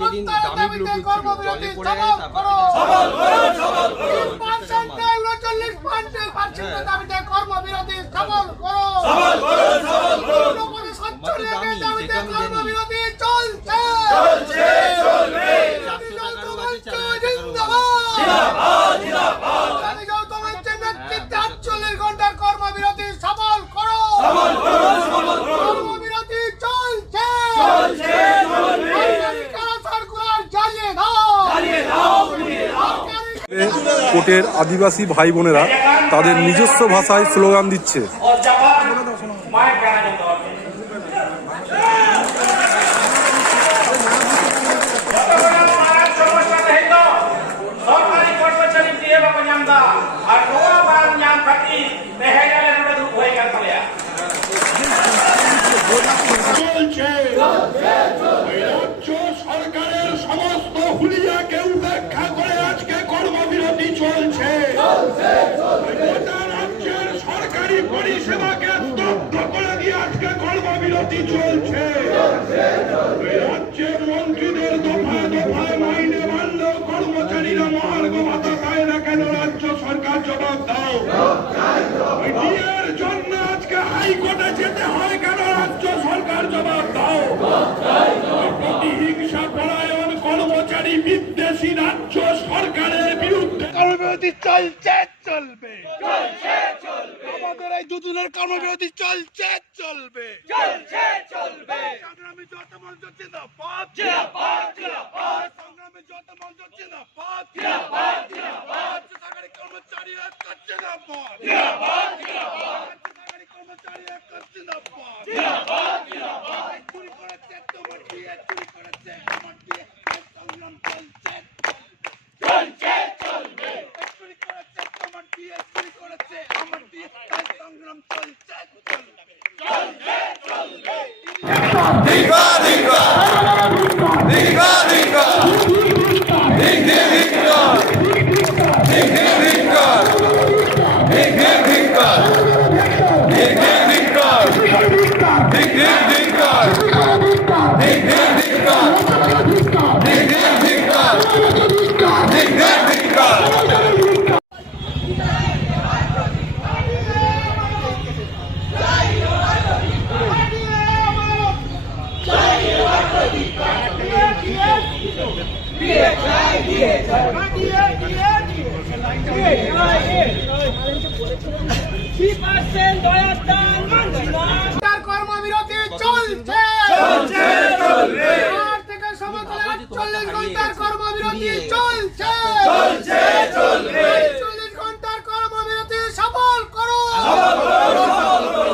যেদিন দামি ব্লুটুথ জলে পড়ে গেছে কোটের আদিবাসী ভাই বোনেরা তাদের নিজস্ব ভাষায় স্লোগান দিচ্ছে। সরকারের সমস্ত হুলিয়াকে উপেক্ষা করে আজকে কর্মবিরতি চলছে। রাজ্যের সরকারি পরিষেবাকে স্তব্ধ করে দিয়ে আজকে কর্মবিরতি চলছে। রাজ্যের মন্ত্রীদের দফায় দফায় মাইনে মানলেও কর্মচারীরা মহার্ঘ ভাতা পায় না কেন? রাজ্য সরকার জবাব দাও। বিয়ের জন্য আজকে হাইকোর্টে যেতে হয় কেন? রাজ্য সরকার জবাব দাও। প্রতিহিংসা পরায়ণ কর্মচারী বিদ্বেষী রাজ্য সরকারের বিরুদ্ধে কর্মবিরতি চলছে, চলবে। আমাদের এই দুদিনের কর্মবিরতি চলছে, চলবে। সংগ্রামী যত মঞ্চ জিন্দাবাদ, সংগ্রামী যত মঞ্চ জিন্দাবাদ, সরকারি কর্মচারী ঐক্য জিন্দাবাদ, সরকারি কর্মচারী ঐক্য জিন্দাবাদ। চুরি করেছে তোমার দিয়ে, চুরি করেছে আমার দিয়ে, সংগ্রাম চলছে, চলবে। চুরি করেছে তোমার দিয়ে, চুরি করেছে আমার দিয়ে, সংগ্রাম চলছে, চলবে। কর্মবিরতি চলছে, 8 থেকে 48 ঘন্টার কর্মবিরতি চলছে, 40 ঘন্টার কর্মবিরতি সফল করো।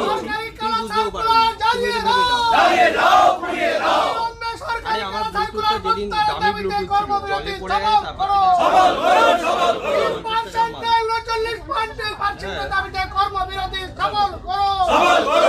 সরকারি কালা সার্কুলার জ্বালিয়ে দাও, সরকারি কালা সার্কুলার যেদিন দামি ব্লুটুথ জলে পড়ে গেছে কর্মবিরতি সফল করো।